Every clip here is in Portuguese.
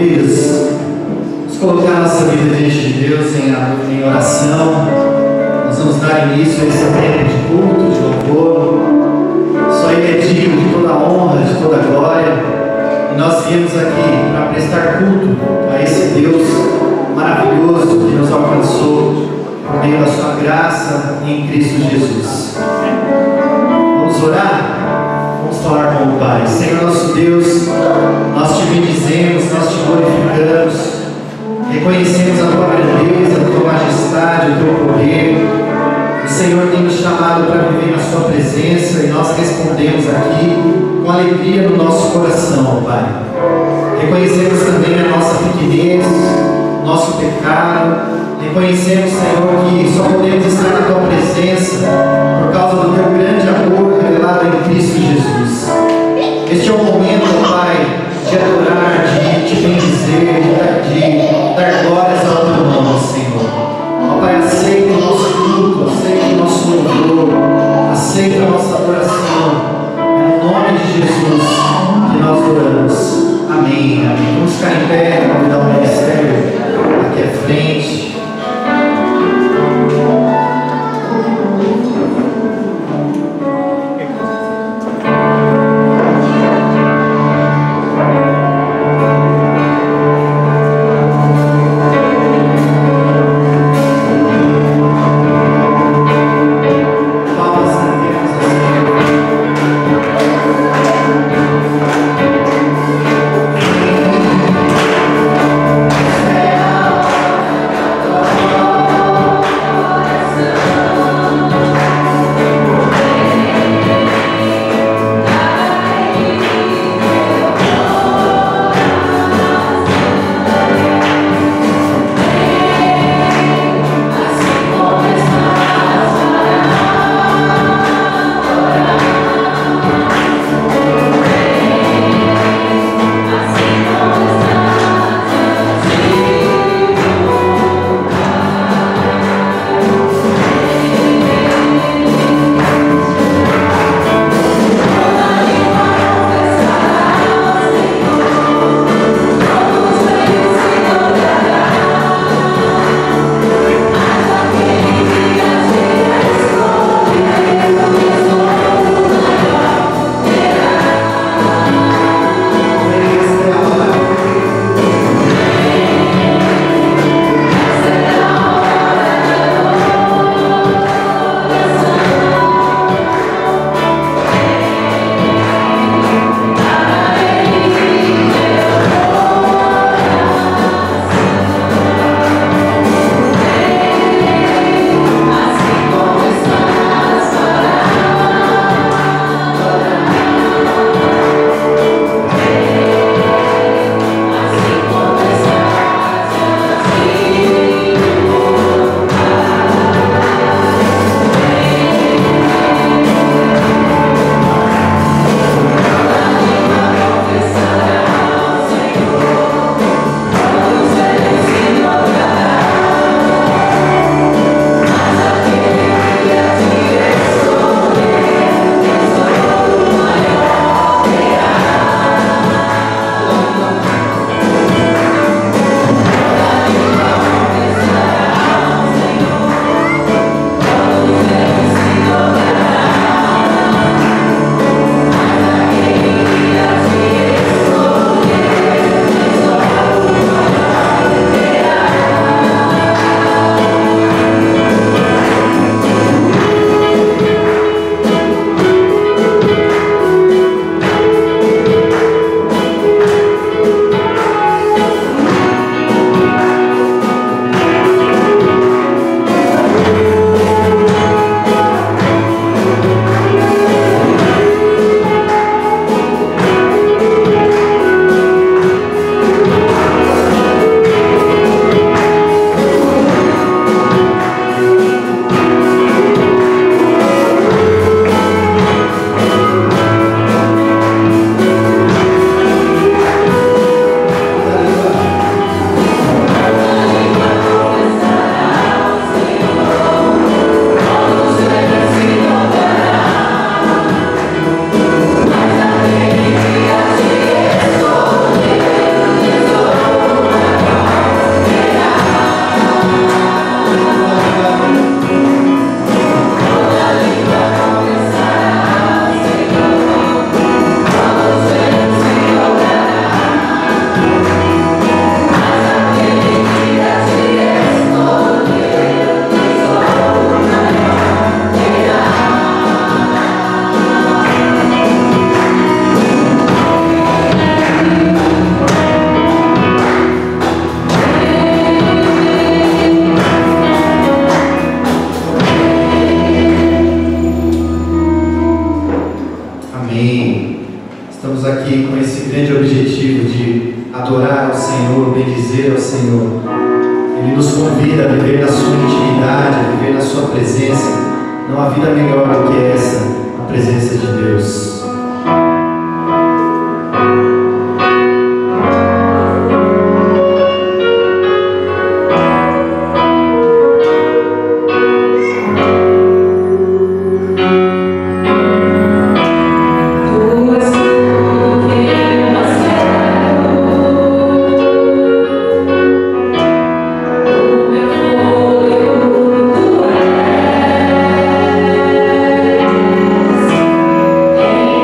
Queridos, vamos colocar nossa vida diante de Deus em oração. Nós vamos dar início a esse tempo de culto, de louvor. Só Ele é digno de toda honra, de toda glória. E nós viemos aqui para prestar culto a esse Deus maravilhoso que nos alcançou por meio da sua graça em Cristo Jesus. Vamos orar? Vamos falar com o Pai. Senhor nosso Deus, nós te bendizemos, nós te glorificamos, reconhecemos a tua grandeza, a tua majestade, o teu poder. O Senhor tem nos chamado para viver na sua presença e nós respondemos aqui com alegria no nosso coração, Pai. Reconhecemos também a nossa pequenez, nosso pecado. Reconhecemos, Senhor, que só podemos estar na tua presença por causa do teu grande amor revelado em Cristo Jesus. Este é o momento, Pai, de adorar, de te bendizer, de dar glórias ao teu nome, Senhor. Ó Pai, aceita o nosso culto, aceita o nosso louvor, aceita a nossa adoração. É no nome de Jesus que nós oramos. Amém. Amém. Vamos ficar em pé, convidar o ministério aqui à frente. objetivo de adorar ao Senhor, bendizer ao Senhor. Ele nos convida a viver na sua intimidade, a viver na sua presença. Não há vida melhor do que essa, a presença de Deus. Hey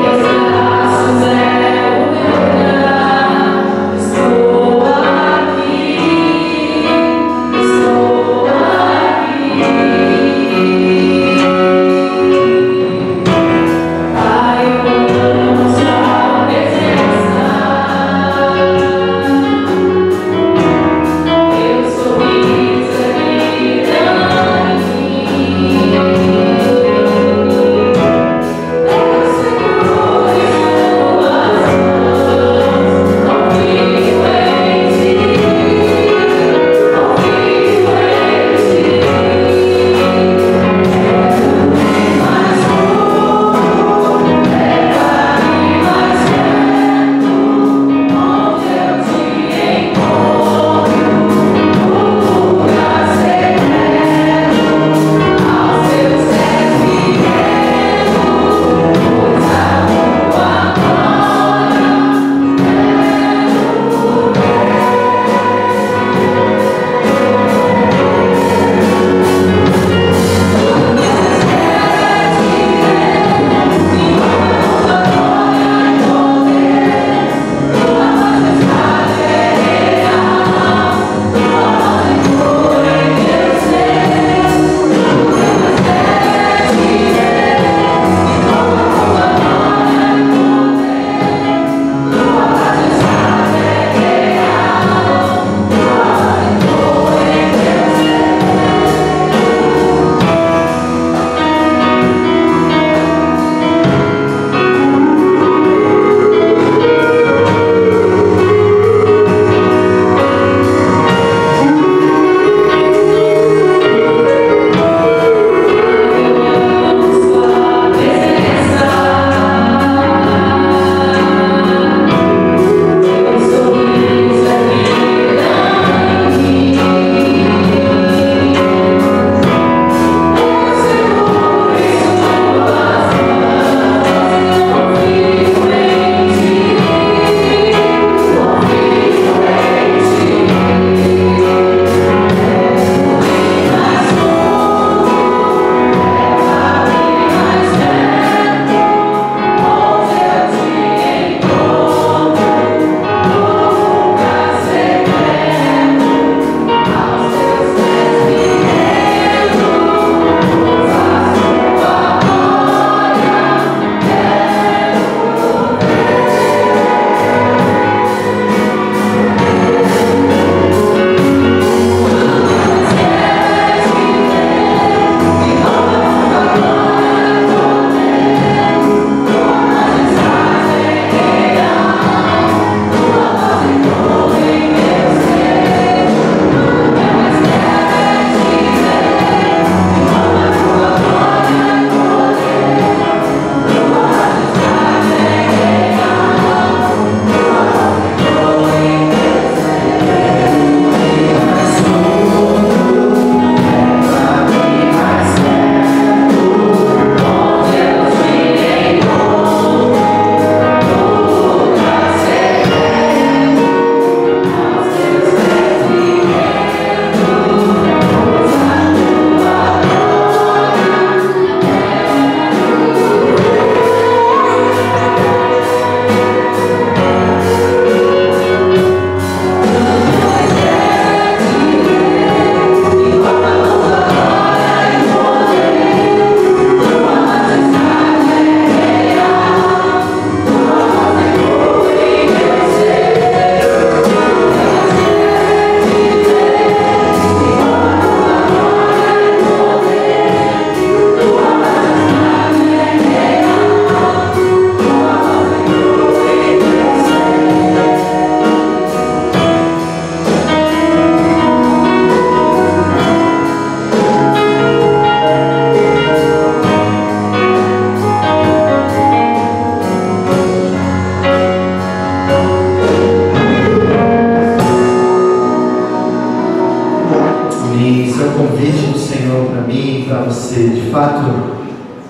convite do Senhor para mim e para você. De fato,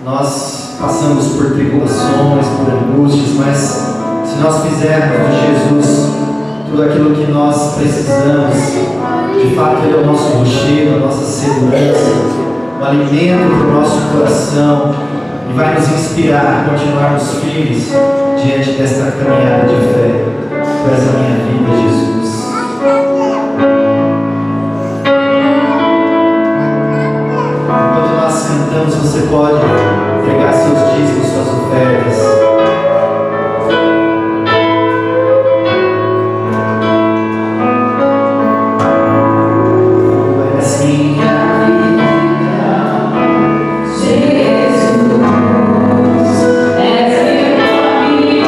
nós passamos por tribulações, por angústias, mas se nós fizermos de Jesus tudo aquilo que nós precisamos, de fato Ele é o nosso rochedo, a nossa segurança, o alimento para o nosso coração, e vai nos inspirar a continuarmos firmes diante desta caminhada de fé. Tu és a minha vida, Jesus. Enquanto nós cantamos, você pode entregar seus dízimos, suas ofertas. Jesus, és meu amigo.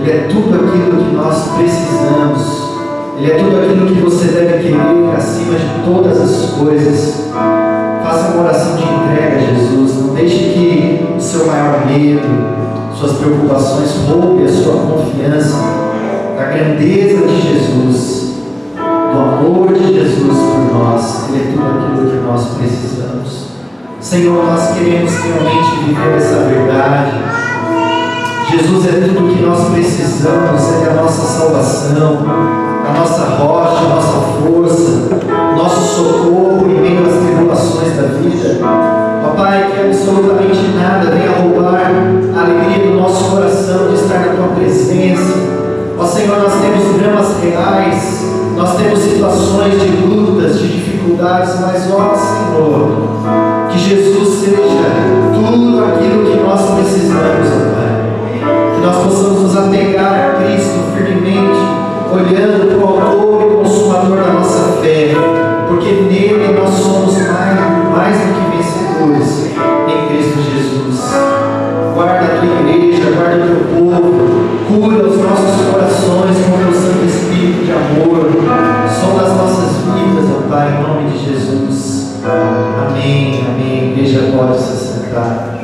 Ele é tudo aquilo que nós precisamos. Ele é tudo aquilo que você deve querer acima de todas as coisas. Faça uma oração de entrega a Jesus. Não deixe que o seu maior medo, suas preocupações roubem a sua confiança da grandeza de Jesus, do amor de Jesus por nós. Ele é tudo aquilo que nós precisamos. Senhor, nós queremos realmente viver essa verdade. Jesus é tudo que nós precisamos. Ele é a nossa salvação, a nossa rocha, a nossa força, nosso socorro em meio às tribulações da vida. Ó Pai, que absolutamente nada venha roubar a alegria do nosso coração de estar na Tua presença. Ó Senhor, nós temos dramas reais, nós temos situações de lutas, de dificuldades, mas ó Senhor, que Jesus seja tudo aquilo que nós precisamos, ó Pai. Que nós possamos nos apegar a Cristo firmemente, olhando para o autor e consumador da nossa fé, porque nele nós somos mais do que vencedores em Cristo Jesus. Guarda a tua igreja, guarda o teu povo, cura os nossos corações com o teu Santo Espírito de amor, som das nossas vidas, ó Pai, em nome de Jesus. Amém, amém. A igreja pode se assentar.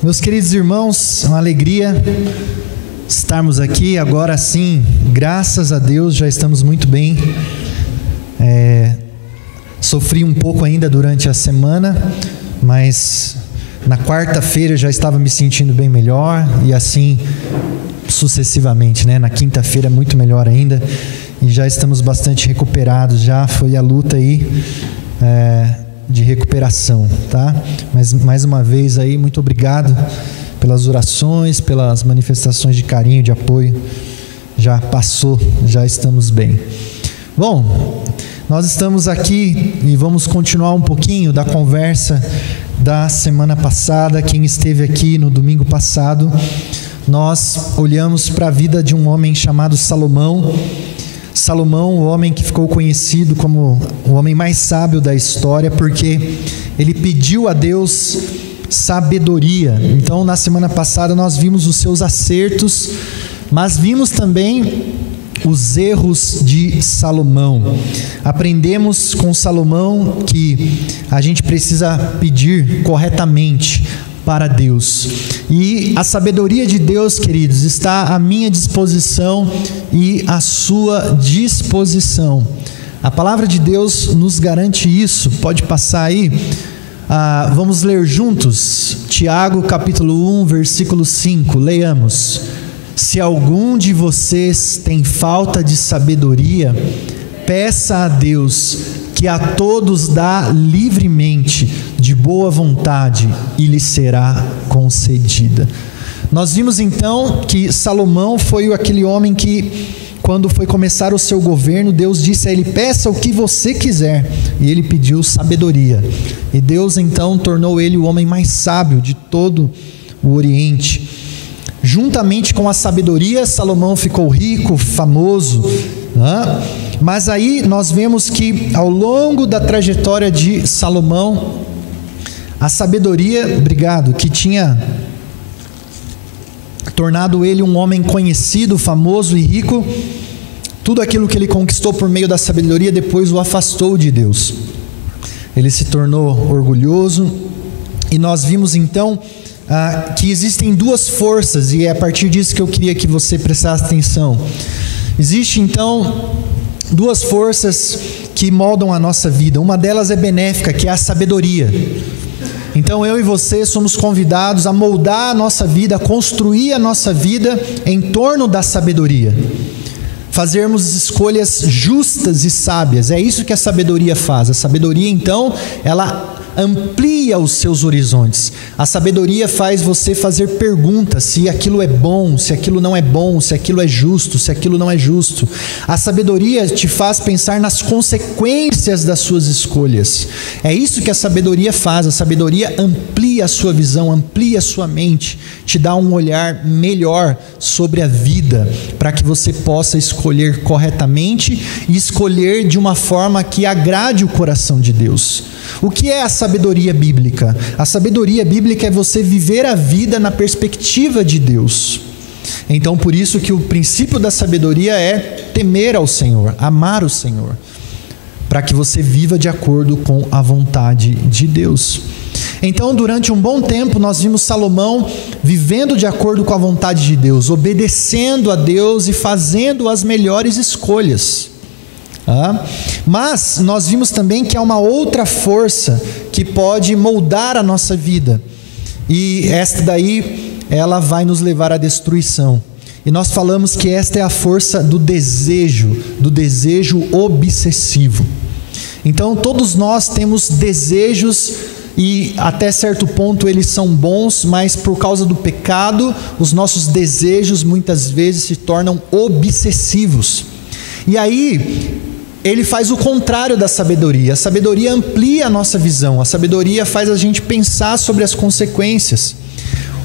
Meus queridos irmãos, é uma alegria estarmos aqui. Agora sim, graças a Deus, já estamos muito bem. Sofri um pouco ainda durante a semana, mas na quarta-feira já estava me sentindo bem melhor, e assim sucessivamente, né? Na quinta-feira muito melhor ainda, e já estamos bastante recuperados. Já foi a luta aí de recuperação, tá? Mas mais uma vez aí, muito obrigado pelas orações, pelas manifestações de carinho, de apoio. Já passou, já estamos bem. Bom, nós estamos aqui e vamos continuar um pouquinho da conversa da semana passada. Quem esteve aqui no domingo passado, nós olhamos para a vida de um homem chamado Salomão. Salomão, o homem que ficou conhecido como o homem mais sábio da história, porque ele pediu a Deus sabedoria. Então, na semana passada nós vimos os seus acertos, mas vimos também os erros de Salomão. Aprendemos com Salomão que a gente precisa pedir corretamente para Deus, e a sabedoria de Deus, queridos, está à minha disposição e à sua disposição. A palavra de Deus nos garante isso. Pode passar aí. Vamos ler juntos Tiago capítulo 1, versículo 5. Leiamos: se algum de vocês tem falta de sabedoria, peça a Deus, que a todos dá livremente, de boa vontade, e lhe será concedida. Nós vimos então que Salomão foi aquele homem que, quando foi começar o seu governo, Deus disse a ele: peça o que você quiser, e ele pediu sabedoria, e Deus então tornou ele o homem mais sábio de todo o Oriente. Juntamente com a sabedoria, Salomão ficou rico, famoso, né? Mas aí nós vemos que ao longo da trajetória de Salomão, a sabedoria, que tinha tornado ele um homem conhecido, famoso e rico, tudo aquilo que ele conquistou por meio da sabedoria depois o afastou de Deus. Ele se tornou orgulhoso, e nós vimos então que existem duas forças, e é a partir disso que eu queria que você prestasse atenção. Existe então duas forças que moldam a nossa vida. Uma delas é benéfica, que é a sabedoria. Então eu e você somos convidados a moldar a nossa vida, a construir a nossa vida em torno da sabedoria. Fazermos escolhas justas e sábias. É isso que a sabedoria faz. A sabedoria então, ela amplia os seus horizontes. A sabedoria faz você fazer perguntas: se aquilo é bom, se aquilo não é bom, se aquilo é justo, se aquilo não é justo. A sabedoria te faz pensar nas consequências das suas escolhas. É isso que a sabedoria faz. A sabedoria amplia a sua visão, amplia a sua mente, te dá um olhar melhor sobre a vida, para que você possa escolher corretamente e escolher de uma forma que agrade o coração de Deus. O que é a sabedoria bíblica? A sabedoria bíblica é você viver a vida na perspectiva de Deus. Então, por isso que o princípio da sabedoria é temer ao Senhor, amar o Senhor, para que você viva de acordo com a vontade de Deus. Então, durante um bom tempo, nós vimos Salomão vivendo de acordo com a vontade de Deus, obedecendo a Deus e fazendo as melhores escolhas. Mas nós vimos também que há uma outra força que pode moldar a nossa vida, e esta daí, ela vai nos levar à destruição. E nós falamos que esta é a força do desejo obsessivo. Então todos nós temos desejos, e até certo ponto eles são bons, mas por causa do pecado, os nossos desejos muitas vezes se tornam obsessivos. E aí ele faz o contrário da sabedoria. A sabedoria amplia a nossa visão. A sabedoria faz a gente pensar sobre as consequências.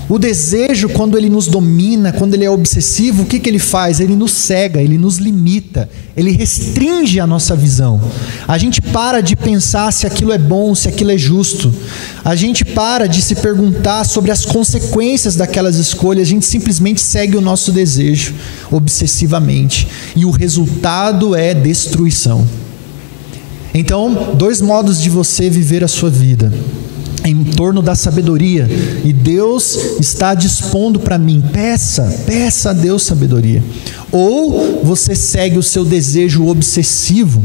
O desejo, quando ele nos domina, quando ele é obsessivo, o que ele faz? Ele nos cega, ele nos limita, ele restringe a nossa visão. A gente para de pensar se aquilo é bom, se aquilo é justo. A gente para de se perguntar sobre as consequências daquelas escolhas. A gente simplesmente segue o nosso desejo obsessivamente, e o resultado é destruição. Então, dois modos de você viver a sua vida. em torno da sabedoria, e Deus está dispondo para mim. Peça a Deus sabedoria. Ou você segue o seu desejo obsessivo,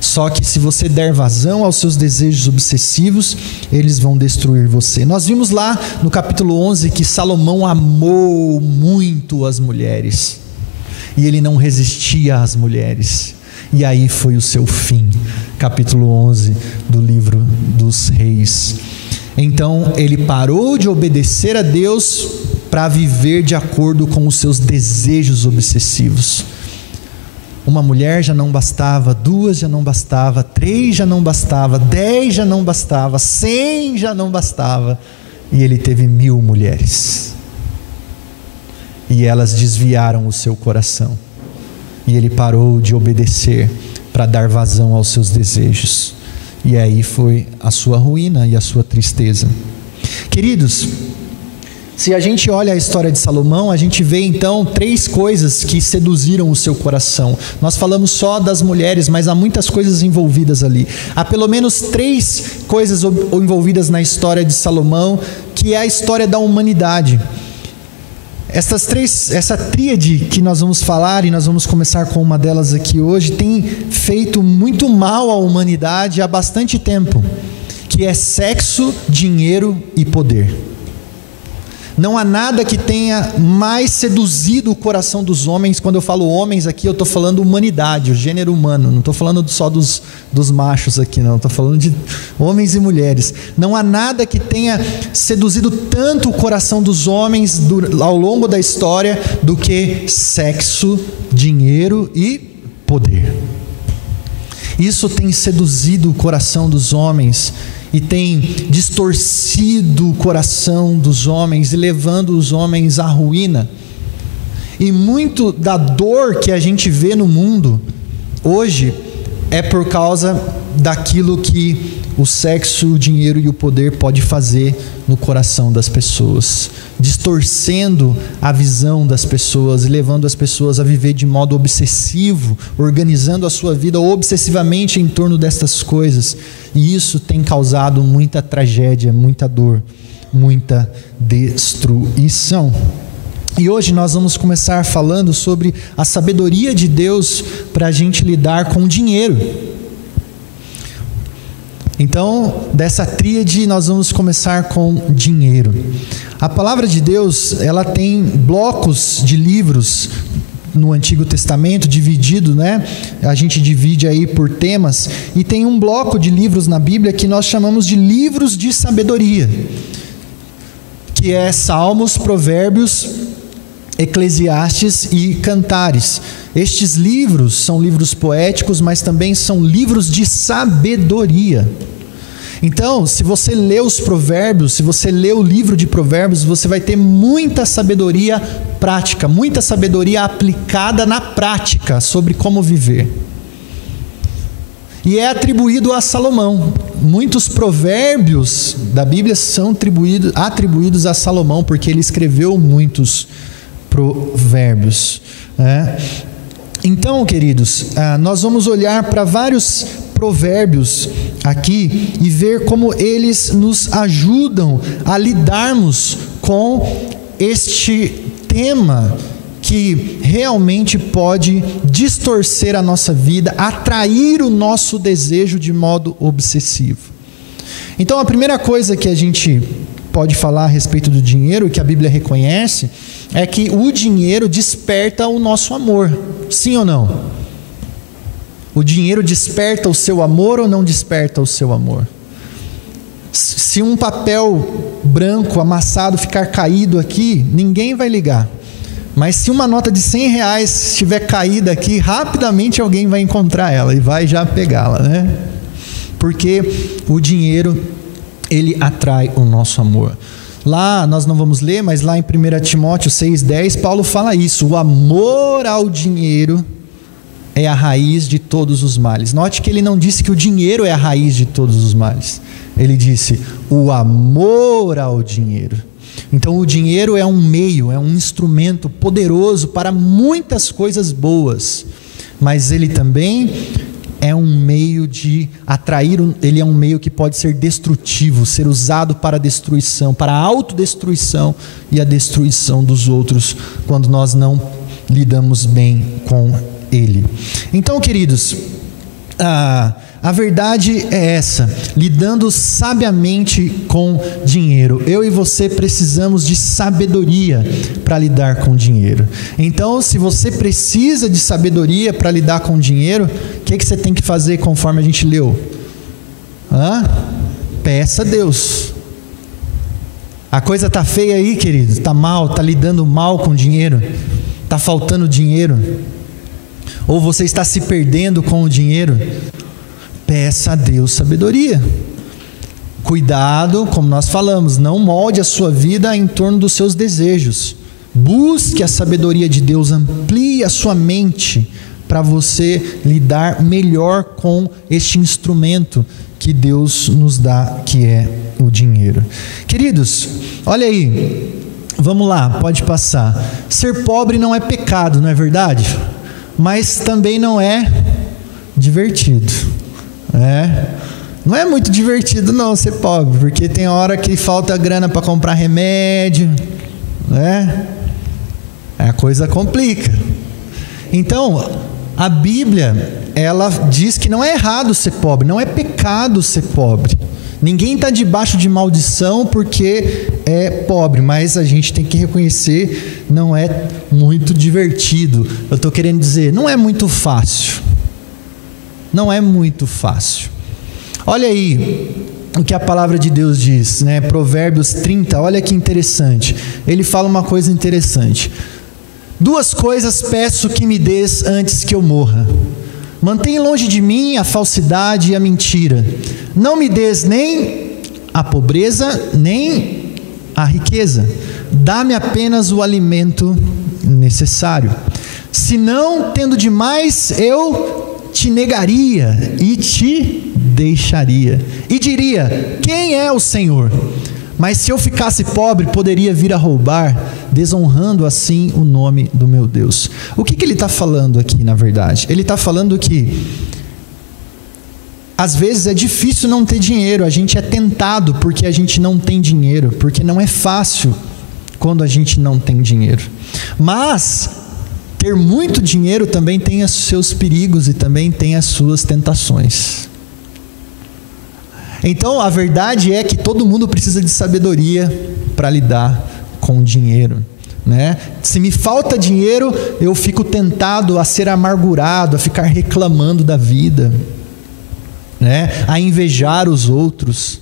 só que se você der vazão aos seus desejos obsessivos, eles vão destruir você. Nós vimos lá no capítulo 11 que Salomão amou muito as mulheres, e ele não resistia às mulheres, e aí foi o seu fim. Capítulo 11 do livro dos Reis. Então ele parou de obedecer a Deus para viver de acordo com os seus desejos obsessivos. Uma mulher já não bastava, 2 já não bastava, 3 já não bastava, 10 já não bastava, 100 já não bastava, e ele teve 1000 mulheres, e elas desviaram o seu coração, e ele parou de obedecer para dar vazão aos seus desejos, e aí foi a sua ruína e a sua tristeza. Queridos, se a gente olha a história de Salomão, a gente vê então 3 coisas que seduziram o seu coração. Nós falamos só das mulheres, mas há muitas coisas envolvidas ali. Há pelo menos 3 coisas envolvidas na história de Salomão, que é a história da humanidade. Essa tríade que nós vamos falar, e nós vamos começar com uma delas aqui hoje, tem feito muito mal à humanidade há bastante tempo, que é sexo, dinheiro e poder. Não há nada que tenha mais seduzido o coração dos homens. Quando eu falo homens aqui, eu estou falando humanidade, o gênero humano. Não estou falando só dos machos aqui, não. Estou falando de homens e mulheres. Não há nada que tenha seduzido tanto o coração dos homens ao longo da história do que sexo, dinheiro e poder. Isso tem seduzido o coração dos homens e tem distorcido o coração dos homens e levando os homens à ruína. E muito da dor que a gente vê no mundo hoje é por causa daquilo que o sexo, o dinheiro e o poder pode fazer no coração das pessoas, distorcendo a visão das pessoas e levando as pessoas a viver de modo obsessivo, organizando a sua vida obsessivamente em torno destas coisas. E isso tem causado muita tragédia, muita dor, muita destruição. E hoje nós vamos começar falando sobre a sabedoria de Deus para a gente lidar com o dinheiro. Então, dessa tríade nós vamos começar com dinheiro. A palavra de Deus, ela tem blocos de livros no Antigo Testamento, dividido, né? A gente divide aí por temas, e tem um bloco de livros na Bíblia que nós chamamos de livros de sabedoria, que é Salmos, Provérbios, Eclesiastes e Cantares. Estes livros são livros poéticos, mas também são livros de sabedoria. Então, se você lê os provérbios, se você lê o livro de provérbios, você vai ter muita sabedoria prática, muita sabedoria aplicada na prática sobre como viver. E é atribuído a Salomão. Muitos provérbios da Bíblia são atribuídos a Salomão, porque ele escreveu muitos provérbios, né? Então, queridos, nós vamos olhar para vários provérbios aqui e ver como eles nos ajudam a lidarmos com este tema que realmente pode distorcer a nossa vida, atrair o nosso desejo de modo obsessivo. Então, a primeira coisa que a gente pode falar a respeito do dinheiro, que a Bíblia reconhece, é que o dinheiro desperta o nosso amor. Sim ou não? O dinheiro desperta o seu amor ou não desperta o seu amor? Se um papel branco amassado ficar caído aqui, ninguém vai ligar. Mas se uma nota de R$100 estiver caída aqui, rapidamente alguém vai encontrar ela e vai já pegá-la, né? Porque o dinheiro, ele atrai o nosso amor. Lá, nós não vamos ler, mas lá em 1 Timóteo 6,10, Paulo fala isso: o amor ao dinheiro é a raiz de todos os males. Note que ele não disse que o dinheiro é a raiz de todos os males. Ele disse o amor ao dinheiro. Então o dinheiro é um meio, é um instrumento poderoso para muitas coisas boas, mas ele também é um meio de atrair, ele é um meio que pode ser destrutivo, ser usado para destruição, para a autodestruição e a destruição dos outros, quando nós não lidamos bem com ele. Então, queridos, a verdade é essa: lidando sabiamente com dinheiro. Eu e você precisamos de sabedoria para lidar com dinheiro. Então, se você precisa de sabedoria para lidar com dinheiro, o que você tem que fazer conforme a gente leu? Peça a Deus. A coisa está feia aí, querido, está mal, está lidando mal com dinheiro, está faltando dinheiro, ou você está se perdendo com o dinheiro, peça a Deus sabedoria. Cuidado, como nós falamos, não molde a sua vida em torno dos seus desejos. Busque a sabedoria de Deus, amplie a sua mente para você lidar melhor com este instrumento que Deus nos dá, que é o dinheiro. Queridos, olha aí, vamos lá, pode passar. Ser pobre não é pecado, não é verdade? Mas também não é divertido. Não é muito divertido não ser pobre, porque tem hora que falta grana para comprar remédio, a coisa complica. Então, a Bíblia, ela diz que não é errado ser pobre, não é pecado ser pobre. Ninguém está debaixo de maldição porque é pobre, mas a gente tem que reconhecer, não é muito divertido. Eu estou querendo dizer, não é muito fácil. Não é muito fácil. Olha aí o que a palavra de Deus diz, Provérbios 30, olha que interessante. Ele fala uma coisa interessante. 2 coisas peço que me dês antes que eu morra. Mantém longe de mim a falsidade e a mentira. Não me dês nem a pobreza, nem a riqueza. Dá-me apenas o alimento necessário. Se não, tendo demais, eu te negaria e te deixaria. E diria, quem é o Senhor? Mas se eu ficasse pobre, poderia vir a roubar, desonrando assim o nome do meu Deus. O que ele está falando aqui, na verdade? Ele está falando que às vezes é difícil não ter dinheiro, a gente é tentado porque a gente não tem dinheiro, porque não é fácil quando a gente não tem dinheiro. Mas ter muito dinheiro também tem os seus perigos e também tem as suas tentações. Então a verdade é que todo mundo precisa de sabedoria para lidar com dinheiro, Se me falta dinheiro, eu fico tentado a ser amargurado, a ficar reclamando da vida, a invejar os outros.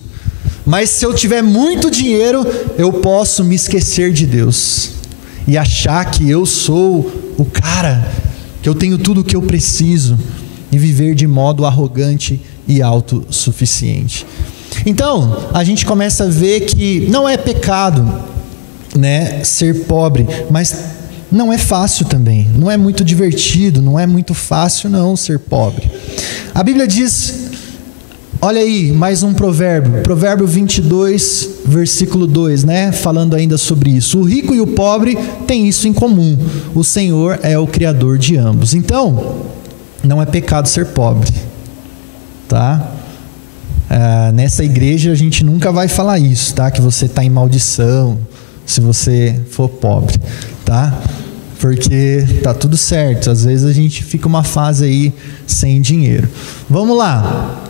Mas se eu tiver muito dinheiro, eu posso me esquecer de Deus e achar que eu sou o cara, que eu tenho tudo o que eu preciso, e viver de modo arrogante e autossuficiente. Então, a gente começa a ver que não é pecado, ser pobre, mas não é fácil também, não é muito divertido, não é muito fácil não ser pobre. A Bíblia diz, olha aí, mais um provérbio, Provérbio 22, versículo 2, falando ainda sobre isso. O rico e o pobre têm isso em comum, o Senhor é o Criador de ambos. Então, não é pecado ser pobre, tá? Nessa igreja a gente nunca vai falar isso, tá? Que você está em maldição se você for pobre, tá? Porque tá tudo certo, às vezes a gente fica uma fase aí sem dinheiro. Vamos lá.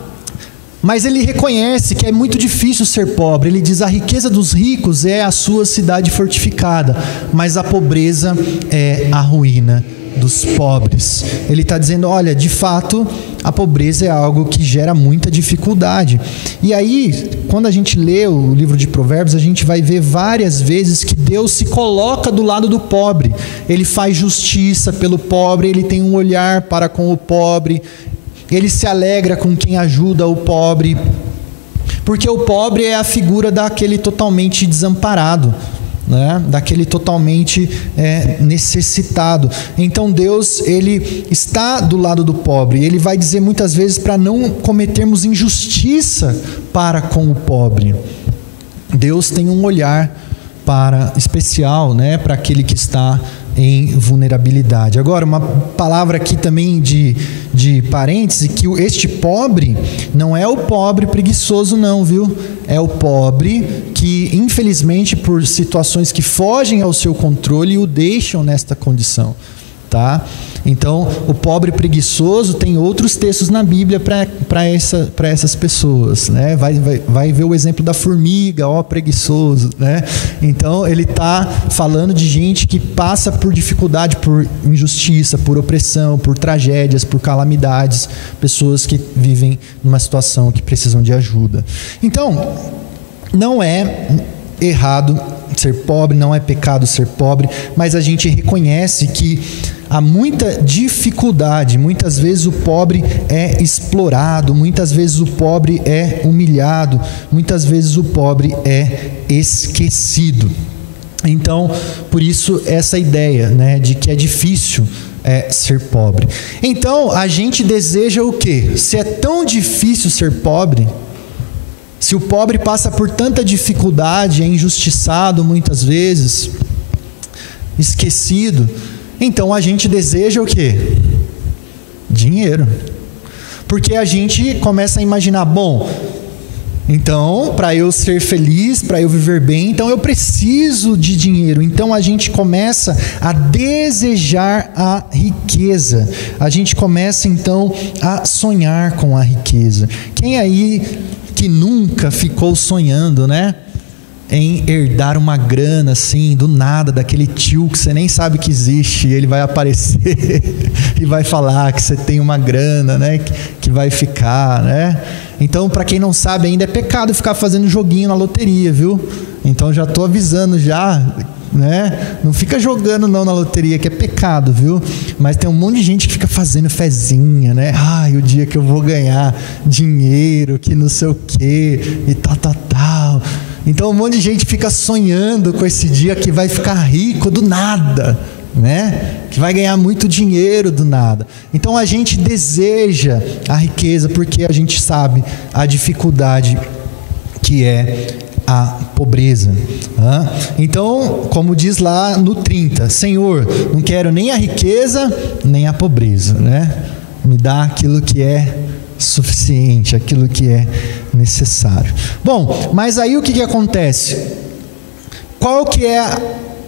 Mas ele reconhece que é muito difícil ser pobre. Ele diz, a riqueza dos ricos é a sua cidade fortificada, mas a pobreza é a ruína dos pobres. Ele está dizendo, olha, de fato, a pobreza é algo que gera muita dificuldade. E aí, quando a gente lê o livro de Provérbios, a gente vai ver várias vezes que Deus se coloca do lado do pobre. Ele faz justiça pelo pobre, ele tem um olhar para com o pobre, ele se alegra com quem ajuda o pobre, porque o pobre é a figura daquele totalmente desamparado, daquele totalmente necessitado. Então Deus, ele está do lado do pobre. Ele vai dizer muitas vezes para não cometermos injustiça para com o pobre. Deus tem um olhar especial, para aquele que está em vulnerabilidade. Agora, uma palavra aqui também de parêntese, que este pobre não é o pobre preguiçoso não, viu? É o pobre que, infelizmente, por situações que fogem ao seu controle, o deixam nesta condição, tá? Então, o pobre preguiçoso tem outros textos na Bíblia para essas pessoas, né? Vai ver o exemplo da formiga, ó preguiçoso, né? Então, ele está falando de gente que passa por dificuldade, por injustiça, por opressão, por tragédias, por calamidades, pessoas que vivem numa situação que precisam de ajuda. Então, não é errado ser pobre, não é pecado ser pobre, mas a gente reconhece que há muita dificuldade, muitas vezes o pobre é explorado, muitas vezes o pobre é humilhado, muitas vezes o pobre é esquecido. Então, por isso essa ideia, né, de que é difícil ser pobre. Então, a gente deseja o quê? Se é tão difícil ser pobre, se o pobre passa por tanta dificuldade, é injustiçado muitas vezes, esquecido, então a gente deseja o quê? Dinheiro. Porque a gente começa a imaginar, bom, então para eu ser feliz, para eu viver bem, então eu preciso de dinheiro. Então a gente começa a desejar a riqueza. A gente começa então a sonhar com a riqueza. Quem aí que nunca ficou sonhando, né, em herdar uma grana assim, do nada, daquele tio que você nem sabe que existe, e ele vai aparecer e vai falar que você tem uma grana, né, que vai ficar, né? Então, para quem não sabe ainda, é pecado ficar fazendo joguinho na loteria, viu? Então já estou avisando já, né? Não fica jogando não na loteria, que é pecado, viu? Mas tem um monte de gente que fica fazendo fezinha, né? Ai, o dia que eu vou ganhar dinheiro, que não sei o quê, e tal. Então um monte de gente fica sonhando com esse dia que vai ficar rico do nada, né? Que vai ganhar muito dinheiro do nada. Então a gente deseja a riqueza porque a gente sabe a dificuldade que é a pobreza. Então, como diz lá no 30, Senhor, não quero nem a riqueza nem a pobreza, né? Me dá aquilo que é suficiente, aquilo que é necessário. Bom, mas aí o que acontece? Qual que é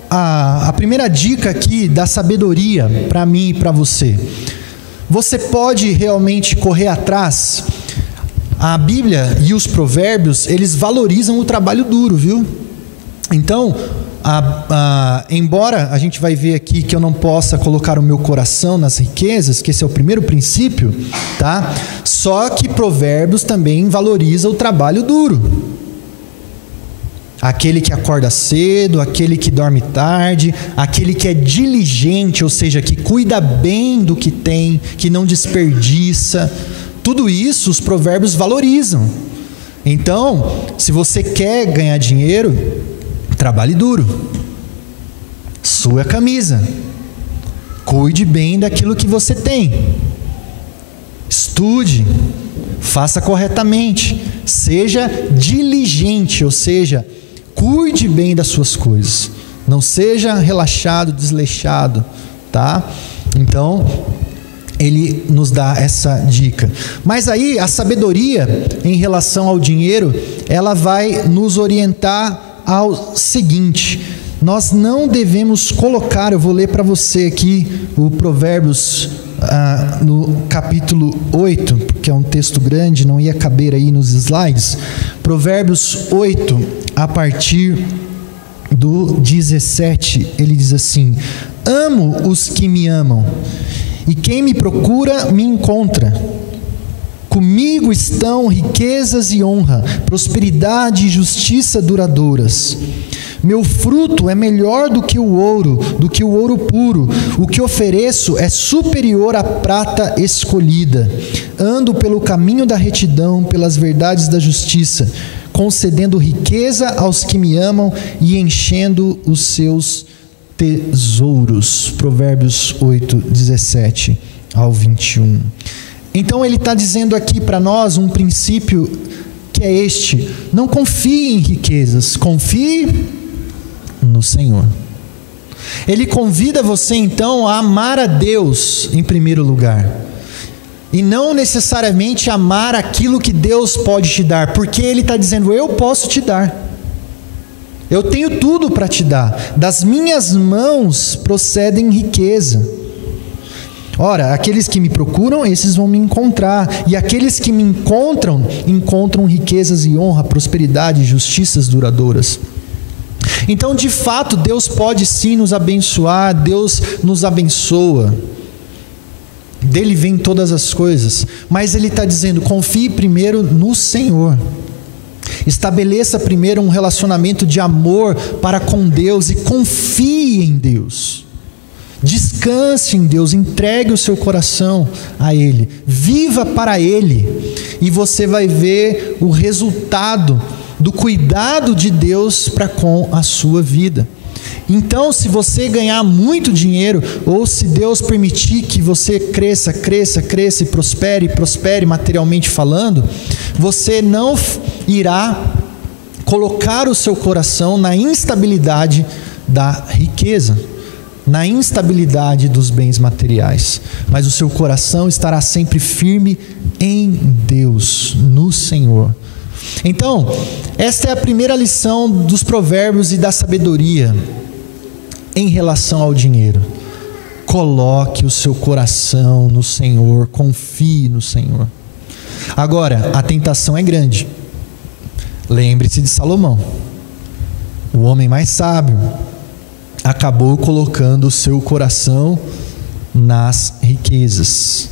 a primeira dica aqui da sabedoria para mim e para você? Você pode realmente correr atrás. A Bíblia e os provérbios, eles valorizam o trabalho duro, viu? Então, embora a gente vai ver aqui que eu não possa colocar o meu coração nas riquezas, que esse é o primeiro princípio, tá? Só que provérbios também valoriza o trabalho duro. Aquele que acorda cedo, aquele que dorme tarde, aquele que é diligente, ou seja, que cuida bem do que tem, que não desperdiça. Tudo isso os provérbios valorizam. Então, se você quer ganhar dinheiro, trabalhe duro, sue a camisa, cuide bem daquilo que você tem, estude, faça corretamente, seja diligente, ou seja, cuide bem das suas coisas, não seja relaxado, desleixado, tá? Então, ele nos dá essa dica. Mas aí a sabedoria em relação ao dinheiro, ela vai nos orientar ao seguinte: nós não devemos colocar, eu vou ler para você aqui o Provérbios no capítulo 8, que é um texto grande, não ia caber aí nos slides. Provérbios 8, a partir do 17, ele diz assim: amo os que me amam, e quem me procura me encontra. Comigo estão riquezas e honra, prosperidade e justiça duradouras. Meu fruto é melhor do que o ouro puro. O que ofereço é superior à prata escolhida. Ando pelo caminho da retidão, pelas verdades da justiça, concedendo riqueza aos que me amam e enchendo os seus tesouros. Provérbios 8, 17 ao 21. Então ele está dizendo aqui para nós um princípio que é este: não confie em riquezas, confie no Senhor. Ele convida você então a amar a Deus em primeiro lugar. E não necessariamente amar aquilo que Deus pode te dar, porque Ele está dizendo: eu posso te dar. Eu tenho tudo para te dar. Das minhas mãos procedem riqueza. Ora, aqueles que me procuram, esses vão me encontrar. E aqueles que me encontram, encontram riquezas e honra, prosperidade e justiças duradouras. Então, de fato, Deus pode sim nos abençoar. Deus nos abençoa. Dele vem todas as coisas. Mas Ele está dizendo: confie primeiro no Senhor. Estabeleça primeiro um relacionamento de amor para com Deus e confie em Deus. Descanse em Deus, entregue o seu coração a Ele, viva para Ele, e você vai ver o resultado do cuidado de Deus para com a sua vida. Então, se você ganhar muito dinheiro, ou se Deus permitir que você cresça e prospere materialmente falando, você não irá colocar o seu coração na instabilidade da riqueza, na instabilidade dos bens materiais, mas o seu coração estará sempre firme em Deus, no Senhor. Então, esta é a primeira lição dos provérbios e da sabedoria em relação ao dinheiro. Coloque o seu coração no Senhor, confie no Senhor. Agora, a tentação é grande. Lembre-se de Salomão, o homem mais sábio. Acabou colocando o seu coração nas riquezas.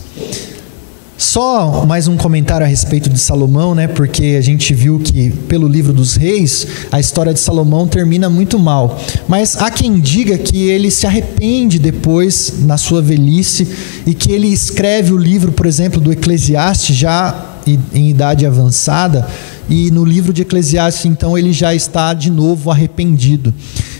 Só mais um comentário a respeito de Salomão, né? Porque a gente viu que pelo livro dos reis, a história de Salomão termina muito mal. Mas há quem diga que ele se arrepende depois, na sua velhice, e que ele escreve o livro, por exemplo, do Eclesiastes, já em idade avançada, e no livro de Eclesiastes, então, ele já está de novo arrependido.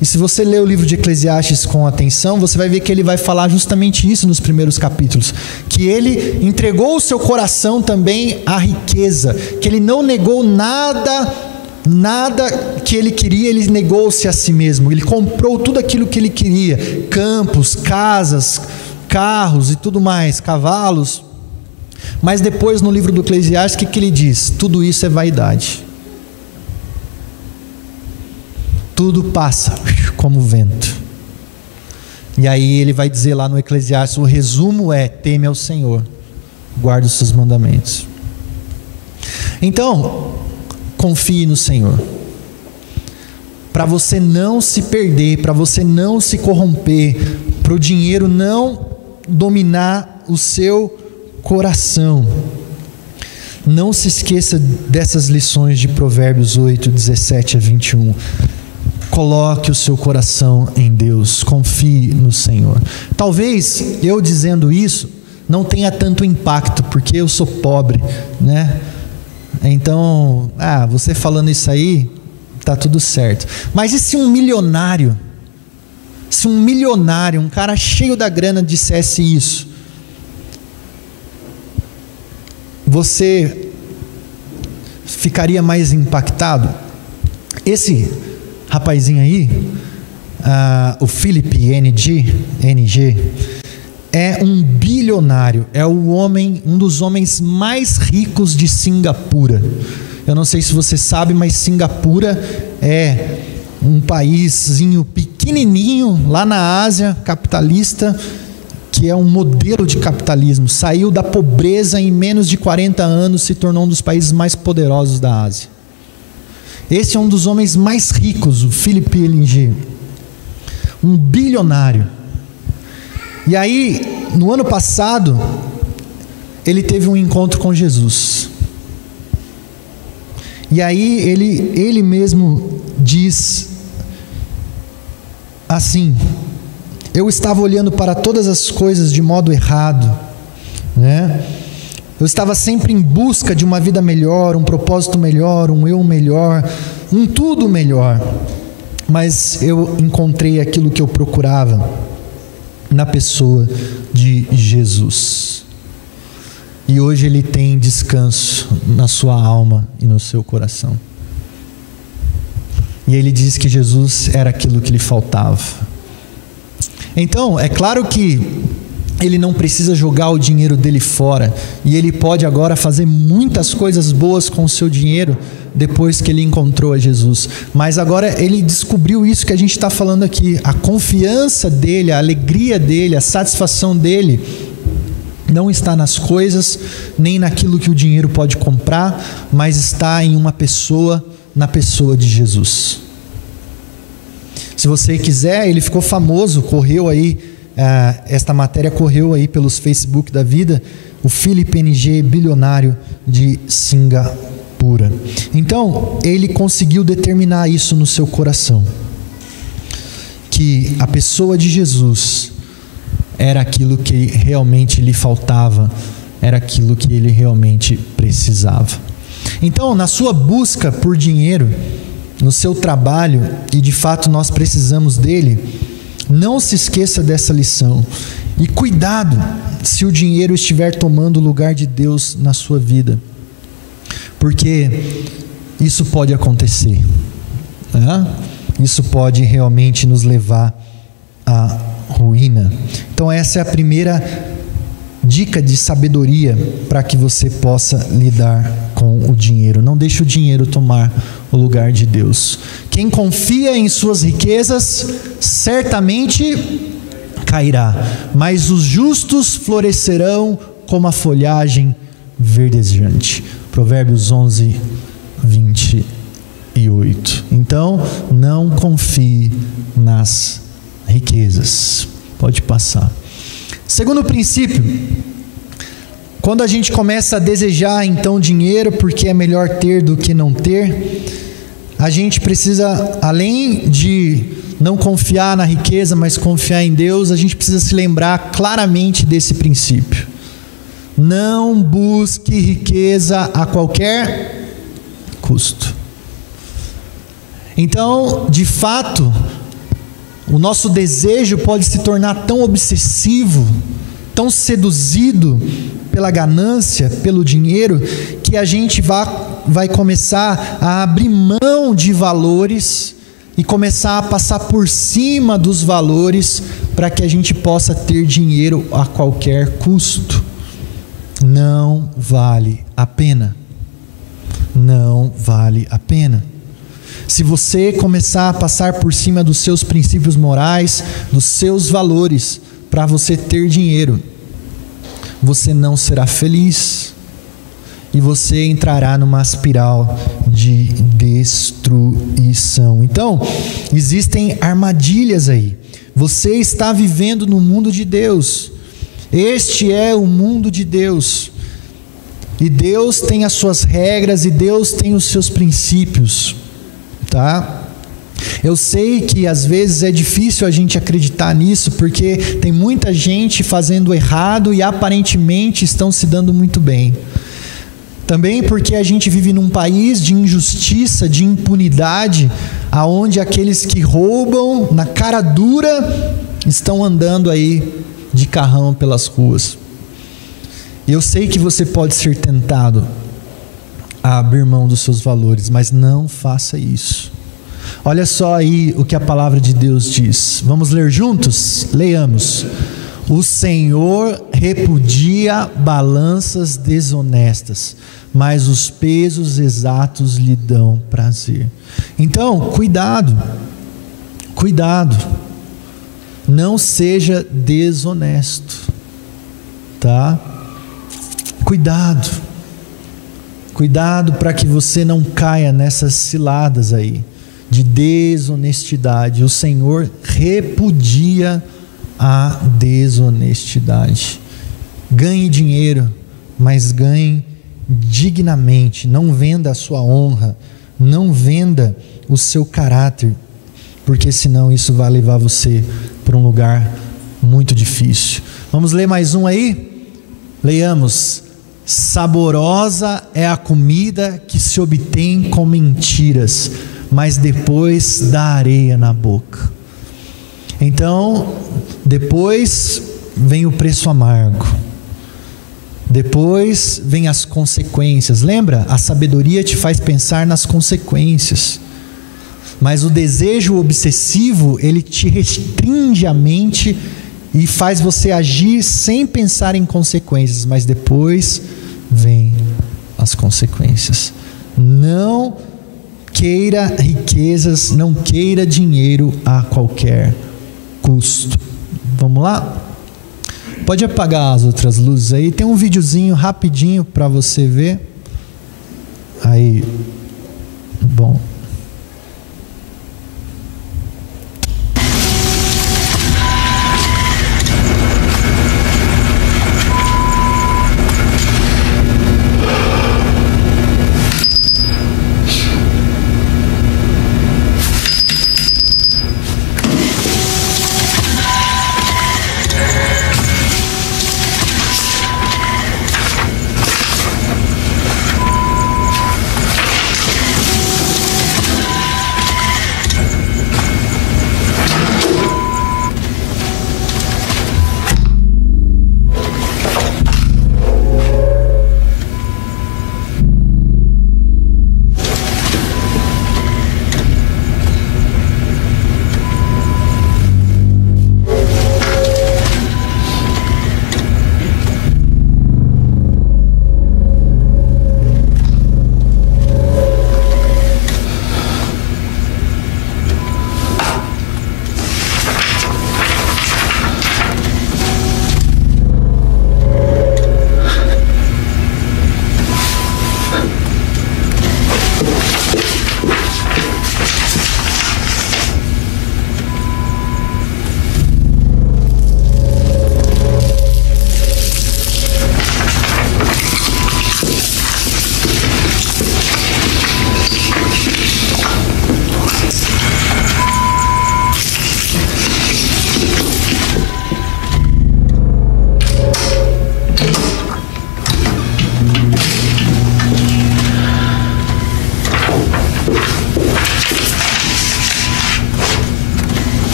E se você ler o livro de Eclesiastes com atenção, você vai ver que ele vai falar justamente isso nos primeiros capítulos, que ele entregou o seu coração também à riqueza, que ele não negou nada que ele queria, ele negou-se a si mesmo. Ele comprou tudo aquilo que ele queria: campos, casas, carros e tudo mais, cavalos. Mas depois, no livro do Eclesiastes, o que ele diz? Tudo isso é vaidade. Tudo passa como vento. E aí ele vai dizer lá no Eclesiastes, o resumo é: teme ao Senhor, guarda os seus mandamentos. Então, confie no Senhor, para você não se perder, para você não se corromper, para o dinheiro não dominar o seu coração. Não se esqueça dessas lições de Provérbios 8, 17 a 21. Coloque o seu coração em Deus, confie no Senhor. Talvez eu dizendo isso não tenha tanto impacto, porque eu sou pobre, né? Então, você falando isso aí, tá tudo certo. Mas e se um milionário, um cara cheio da grana dissesse isso? Você ficaria mais impactado? Esse rapazinho aí, o Philip NG, é um bilionário, é um dos homens mais ricos de Singapura. Eu não sei se você sabe, mas Singapura é um paíszinho pequenininho lá na Ásia, capitalista, que é um modelo de capitalismo. Saiu da pobreza em menos de 40 anos, se tornou um dos países mais poderosos da Ásia. Esse é um dos homens mais ricos, o Philip NG, um bilionário. E aí, no ano passado, ele teve um encontro com Jesus. E aí ele mesmo diz assim: eu estava olhando para todas as coisas de modo errado, né? Eu estava sempre em busca de uma vida melhor, um propósito melhor, um eu melhor, um tudo melhor. Mas eu encontrei aquilo que eu procurava na pessoa de Jesus. E hoje ele tem descanso na sua alma e no seu coração. E ele diz que Jesus era aquilo que lhe faltava. Então, é claro que ele não precisa jogar o dinheiro dele fora, e ele pode agora fazer muitas coisas boas com o seu dinheiro depois que ele encontrou a Jesus. Mas agora ele descobriu isso que a gente está falando aqui, a confiança dele, a alegria dele, a satisfação dele não está nas coisas, nem naquilo que o dinheiro pode comprar, mas está em uma pessoa, na pessoa de Jesus. Se você quiser, ele ficou famoso, correu aí, esta matéria correu aí pelos Facebook da vida, o Philip NG, bilionário de Singapura. Então, ele conseguiu determinar isso no seu coração, que a pessoa de Jesus era aquilo que realmente lhe faltava, era aquilo que ele realmente precisava. Então, na sua busca por dinheiro, no seu trabalho, e de fato nós precisamos dele, não se esqueça dessa lição. E cuidado se o dinheiro estiver tomando o lugar de Deus na sua vida, porque isso pode acontecer, né? Isso pode realmente nos levar à ruína. Então essa é a primeira dica de sabedoria para que você possa lidar com o dinheiro. Não deixe o dinheiro tomar o lugar de Deus. Quem confia em suas riquezas certamente cairá, mas os justos florescerão como a folhagem verdejante. Provérbios 11, 28. Então, não confie nas riquezas. Pode passar. Segundo princípio, quando a gente começa a desejar então dinheiro, porque é melhor ter do que não ter, a gente precisa, além de não confiar na riqueza, mas confiar em Deus, a gente precisa se lembrar claramente desse princípio. Não busque riqueza a qualquer custo. Então, de fato, o nosso desejo pode se tornar tão obsessivo, tão seduzido pela ganância, pelo dinheiro, que a gente vai começar a abrir mão de valores e começar a passar por cima dos valores para que a gente possa ter dinheiro a qualquer custo. Não vale a pena. Não vale a pena. Se você começar a passar por cima dos seus princípios morais, dos seus valores, para você ter dinheiro, você não será feliz e você entrará numa espiral de destruição. Então, existem armadilhas aí. Você está vivendo no mundo de Deus. Este é o mundo de Deus. E Deus tem as suas regras e Deus tem os seus princípios. Tá? Eu sei que às vezes é difícil a gente acreditar nisso, porque tem muita gente fazendo errado e aparentemente estão se dando muito bem. Também porque a gente vive num país de injustiça, de impunidade, aonde aqueles que roubam na cara dura estão andando aí de carrão pelas ruas. Eu sei que você pode ser tentado a abrir mão dos seus valores, mas não faça isso. Olha só aí o que a palavra de Deus diz. Vamos ler juntos? Leiamos. O Senhor repudia balanças desonestas, mas os pesos exatos lhe dão prazer. Então, cuidado. Cuidado. Não seja desonesto. Tá? Cuidado. Cuidado para que você não caia nessas ciladas aí de desonestidade. O Senhor repudia a desonestidade. Ganhe dinheiro, mas ganhe dignamente. Não venda a sua honra, não venda o seu caráter, porque senão isso vai levar você para um lugar muito difícil. Vamos ler mais um aí? Leiamos. Saborosa é a comida que se obtém com mentiras, mas depois dá areia na boca. Então, depois vem o preço amargo. Depois vem as consequências. Lembra? A sabedoria te faz pensar nas consequências. Mas o desejo obsessivo, ele te restringe a mente e faz você agir sem pensar em consequências, mas depois vem as consequências. Não queira riquezas, não queira dinheiro a qualquer custo. Vamos lá? Pode apagar as outras luzes aí. Tem um videozinho rapidinho para você ver. Aí. Bom.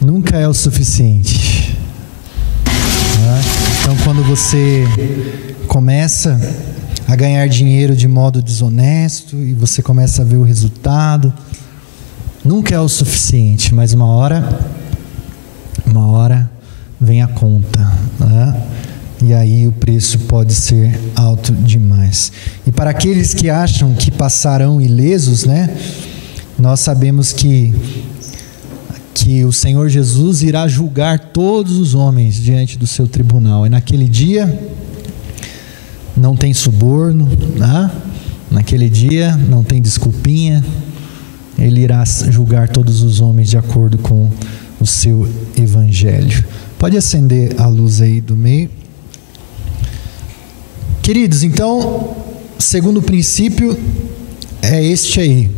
Nunca é o suficiente. Então, quando você começa a ganhar dinheiro de modo desonesto e você começa a ver o resultado, nunca é o suficiente, mas uma hora vem a conta, e aí o preço pode ser alto demais. E para aqueles que acham que passarão ilesos, nós sabemos que o Senhor Jesus irá julgar todos os homens diante do seu tribunal. E naquele dia não tem suborno, naquele dia não tem desculpinha. Ele irá julgar todos os homens de acordo com o seu evangelho. Pode acender a luz aí do meio. Queridos, então, segundo princípio é este aí,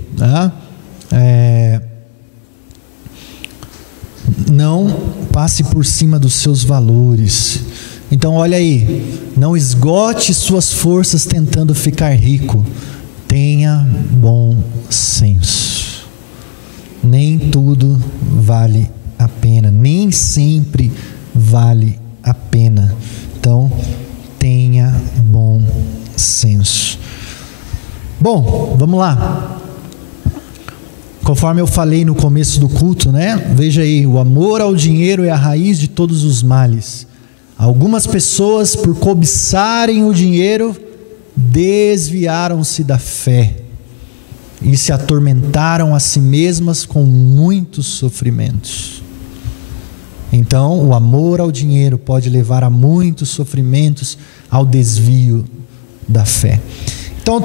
não passe por cima dos seus valores. Então olha aí, não esgote suas forças tentando ficar rico. Tenha bom senso. Nem tudo vale a pena, nem sempre vale a pena. Então tenha bom senso. Bom, vamos lá. Conforme eu falei no começo do culto, veja aí, o amor ao dinheiro é a raiz de todos os males. Algumas pessoas, por cobiçarem o dinheiro, desviaram-se da fé e se atormentaram a si mesmas com muitos sofrimentos. Então, o amor ao dinheiro pode levar a muitos sofrimentos, ao desvio da fé. Então,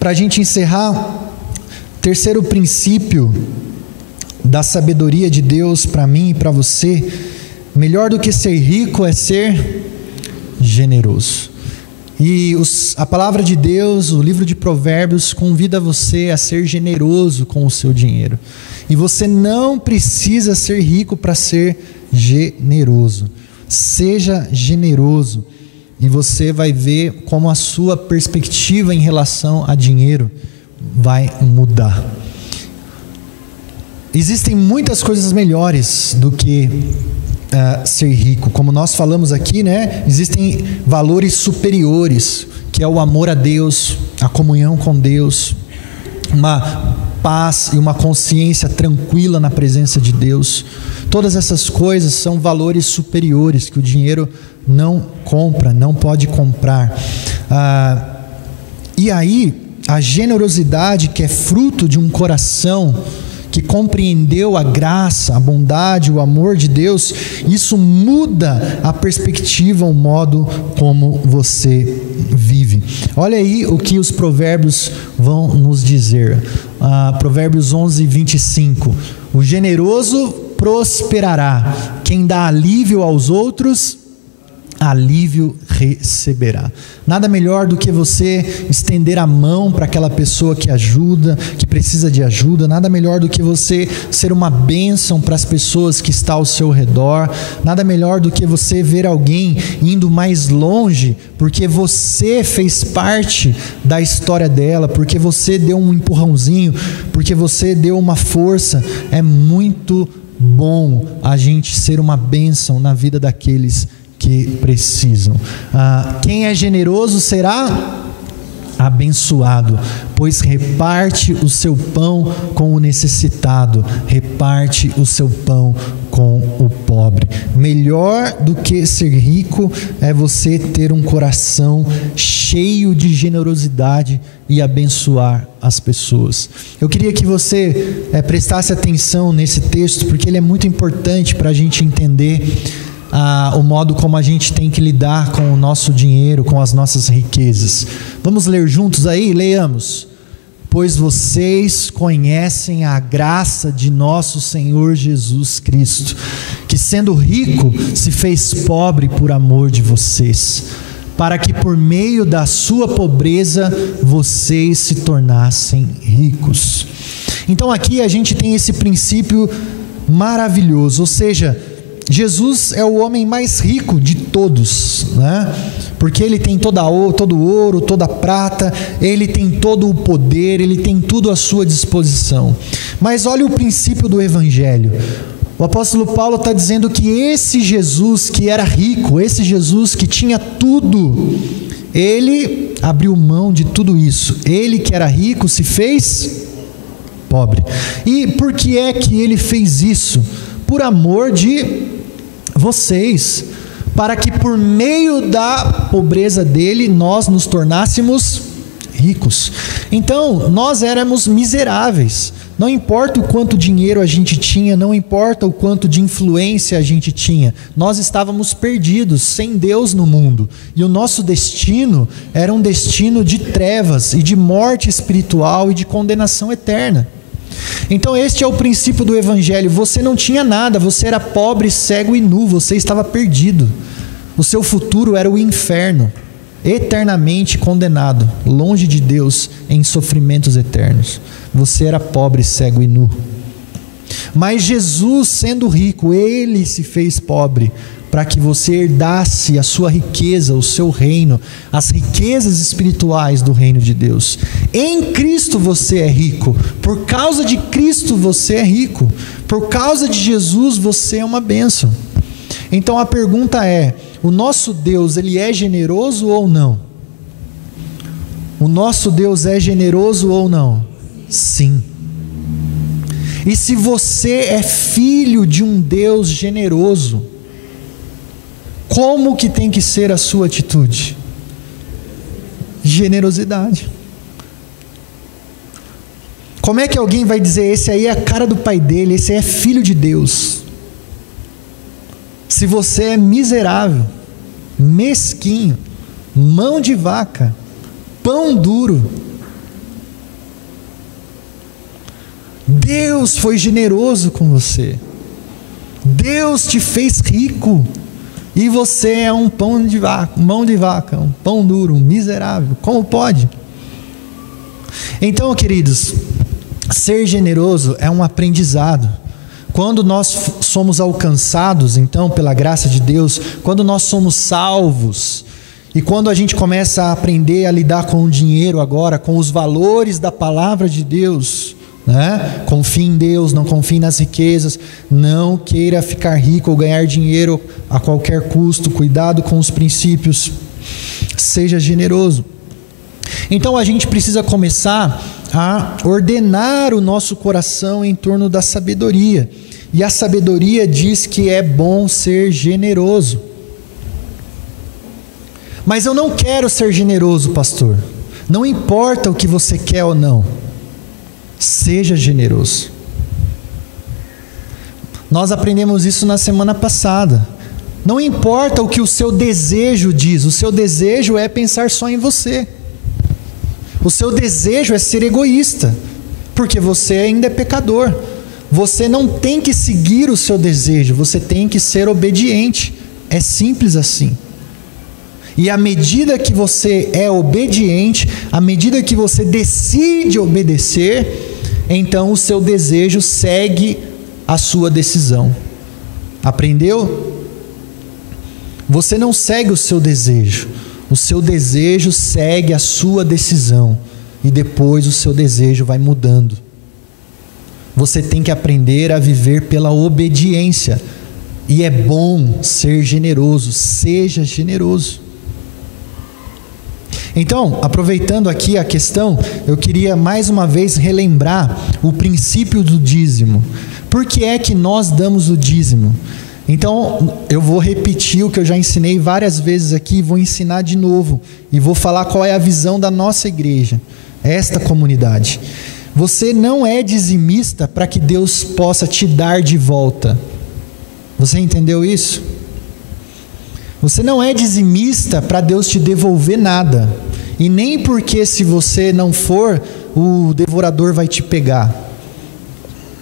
para a gente encerrar, terceiro princípio da sabedoria de Deus para mim e para você Melhor do que ser rico é ser generoso. E a palavra de Deus, o livro de Provérbios, convida você a ser generoso com o seu dinheiro. E você não precisa ser rico para ser generoso. Seja generoso e você vai ver como a sua perspectiva em relação a dinheiro vai mudar. Existem muitas coisas melhores do que ser rico. Como nós falamos aqui, né? Existem valores superiores, que é o amor a Deus, a comunhão com Deus, uma paz e uma consciência tranquila na presença de Deus. Todas essas coisas são valores superiores que o dinheiro não compra, não pode comprar. E aí, a generosidade, que é fruto de um coração que compreendeu a graça, a bondade, o amor de Deus, isso muda a perspectiva, o modo como você vive. Olha aí o que os provérbios vão nos dizer. Provérbios 11, 25. O generoso prosperará. Quem dá alívio aos outros, alívio receberá. Nada melhor do que você estender a mão para aquela pessoa que ajuda, que precisa de ajuda. Nada melhor do que você ser uma bênção para as pessoas que estão ao seu redor. Nada melhor do que você ver alguém indo mais longe, porque você fez parte da história dela, porque você deu um empurrãozinho, porque você deu uma força. É muito bom a gente ser uma bênção na vida daqueles que precisam. Quem é generoso será abençoado, pois reparte o seu pão com o necessitado, reparte o seu pão com o pobre. Melhor do que ser rico é você ter um coração cheio de generosidade e abençoar as pessoas. Eu queria que você prestasse atenção nesse texto, porque ele é muito importante para a gente entender o modo como a gente tem que lidar com o nosso dinheiro, com as nossas riquezas. Vamos ler juntos aí? Leiamos. Pois vocês conhecem a graça de nosso Senhor Jesus Cristo, que sendo rico se fez pobre por amor de vocês, para que por meio da sua pobreza vocês se tornassem ricos. Então aqui a gente tem esse princípio maravilhoso, ou seja, Jesus é o homem mais rico de todos, né? Porque ele tem todo o ouro, toda a prata, ele tem todo o poder, ele tem tudo à sua disposição. Mas olha o princípio do Evangelho. O apóstolo Paulo está dizendo que esse Jesus que era rico, esse Jesus que tinha tudo, ele abriu mão de tudo isso. Ele que era rico se fez pobre. E por que é que ele fez isso? Por amor de vocês, para que por meio da pobreza dele nós nos tornássemos ricos. Então, nós éramos miseráveis. Não importa o quanto dinheiro a gente tinha, não importa o quanto de influência a gente tinha, nós estávamos perdidos, sem Deus no mundo. E o nosso destino era um destino de trevas e de morte espiritual e de condenação eterna. Então este é o princípio do Evangelho. Você não tinha nada, você era pobre, cego e nu, você estava perdido. O seu futuro era o inferno, eternamente condenado, longe de Deus, em sofrimentos eternos. Você era pobre, cego e nu. Mas Jesus, sendo rico, ele se fez pobre, para que você herdasse a sua riqueza, o seu reino, as riquezas espirituais do reino de Deus. Em Cristo você é rico, por causa de Cristo você é rico, por causa de Jesus você é uma bênção. Então a pergunta é, o nosso Deus, ele é generoso ou não? O nosso Deus é generoso ou não? Sim. E se você é filho de um Deus generoso, como que tem que ser a sua atitude? Generosidade. Como é que alguém vai dizer, esse aí é a cara do pai dele, esse aí é filho de Deus? Se você é miserável, mesquinho, mão de vaca, pão duro. Deus foi generoso com você. Deus te fez rico e você é um mão de vaca, um pão duro, um miserável. Como pode? Então, queridos, ser generoso é um aprendizado. Quando nós somos alcançados, então, pela graça de Deus, quando nós somos salvos, e quando a gente começa a aprender a lidar com o dinheiro agora, com os valores da palavra de Deus, né? Confie em Deus, não confie nas riquezas, não queira ficar rico ou ganhar dinheiro a qualquer custo, cuidado com os princípios, seja generoso. Então a gente precisa começar a ordenar o nosso coração em torno da sabedoria, e a sabedoria diz que é bom ser generoso. Mas eu não quero ser generoso, pastor. Não importa o que você quer ou não, seja generoso. Nós aprendemos isso na semana passada. Não importa o que o seu desejo diz, o seu desejo é pensar só em você. O seu desejo é ser egoísta, porque você ainda é pecador. Você não tem que seguir o seu desejo, você tem que ser obediente. É simples assim. E à medida que você é obediente, à medida que você decide obedecer, então o seu desejo segue a sua decisão. Aprendeu? Você não segue o seu desejo segue a sua decisão, e depois o seu desejo vai mudando. Você tem que aprender a viver pela obediência, e é bom ser generoso, seja generoso. Então, aproveitando aqui a questão, eu queria mais uma vez relembrar o princípio do dízimo. Por que é que nós damos o dízimo? Então, eu vou repetir o que eu já ensinei várias vezes aqui, vou ensinar de novo, e vou falar qual é a visão da nossa igreja, esta comunidade. Você não é dizimista para que Deus possa te dar de volta. Você entendeu isso? Você não é dizimista para Deus te devolver nada. E nem porque se você não for, o devorador vai te pegar.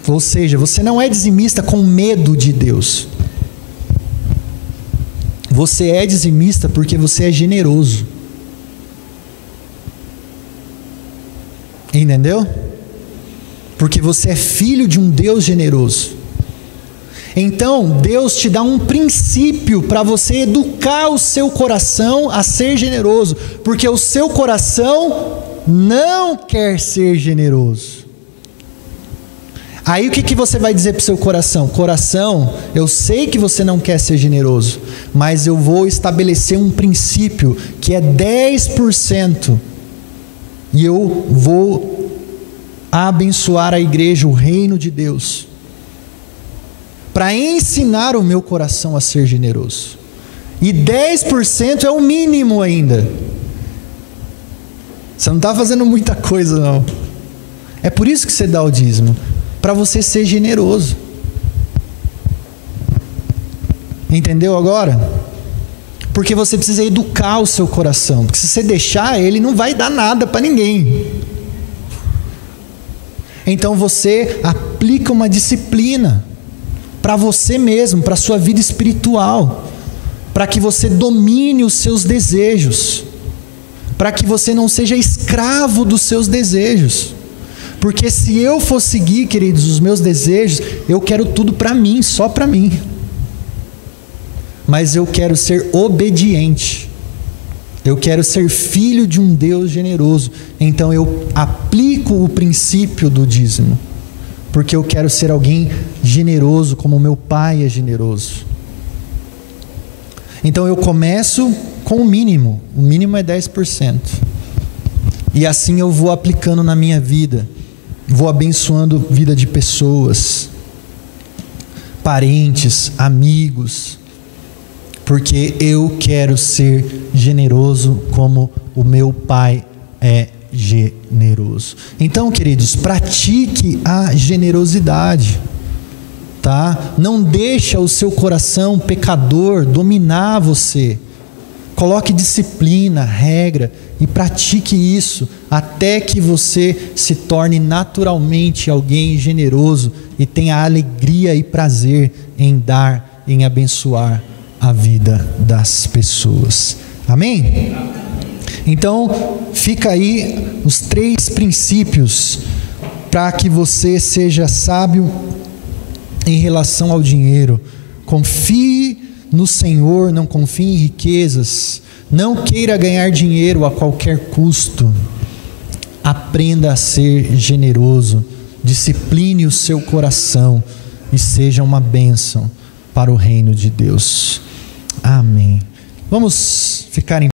Ou seja, você não é dizimista com medo de Deus. Você é dizimista porque você é generoso. Entendeu? Porque você é filho de um Deus generoso. Então, Deus te dá um princípio para você educar o seu coração a ser generoso, porque o seu coração não quer ser generoso. Aí o que você vai dizer para o seu coração? Coração, eu sei que você não quer ser generoso, mas eu vou estabelecer um princípio que é 10%, e eu vou abençoar a igreja, o reino de Deus, para ensinar o meu coração a ser generoso. E 10% é o mínimo ainda. Você não está fazendo muita coisa, não. É por isso que você dá o dízimo, para você ser generoso. Entendeu agora? Porque você precisa educar o seu coração, porque se você deixar, ele não vai dar nada para ninguém. Então você aplica uma disciplina para você mesmo, para a sua vida espiritual, para que você domine os seus desejos, para que você não seja escravo dos seus desejos. Porque se eu for seguir, queridos, os meus desejos, eu quero tudo para mim, só para mim. Mas eu quero ser obediente. Eu quero ser filho de um Deus generoso. Então eu aplico o princípio do dízimo, porque eu quero ser alguém generoso como meu pai é generoso. Então eu começo com o mínimo é 10%. E assim eu vou aplicando na minha vida, vou abençoando a vida de pessoas, parentes, amigos, porque eu quero ser generoso como o meu pai é generoso. Então, queridos, pratique a generosidade, tá? Não deixa o seu coração pecador dominar você. Coloque disciplina, regra e pratique isso até que você se torne naturalmente alguém generoso e tenha alegria e prazer em dar, em abençoar a vida das pessoas. Amém? Então, fica aí os 3 princípios para que você seja sábio em relação ao dinheiro. Confie no Senhor, não confie em riquezas. Não queira ganhar dinheiro a qualquer custo. Aprenda a ser generoso. Discipline o seu coração e seja uma bênção para o reino de Deus. Amém. Vamos ficar em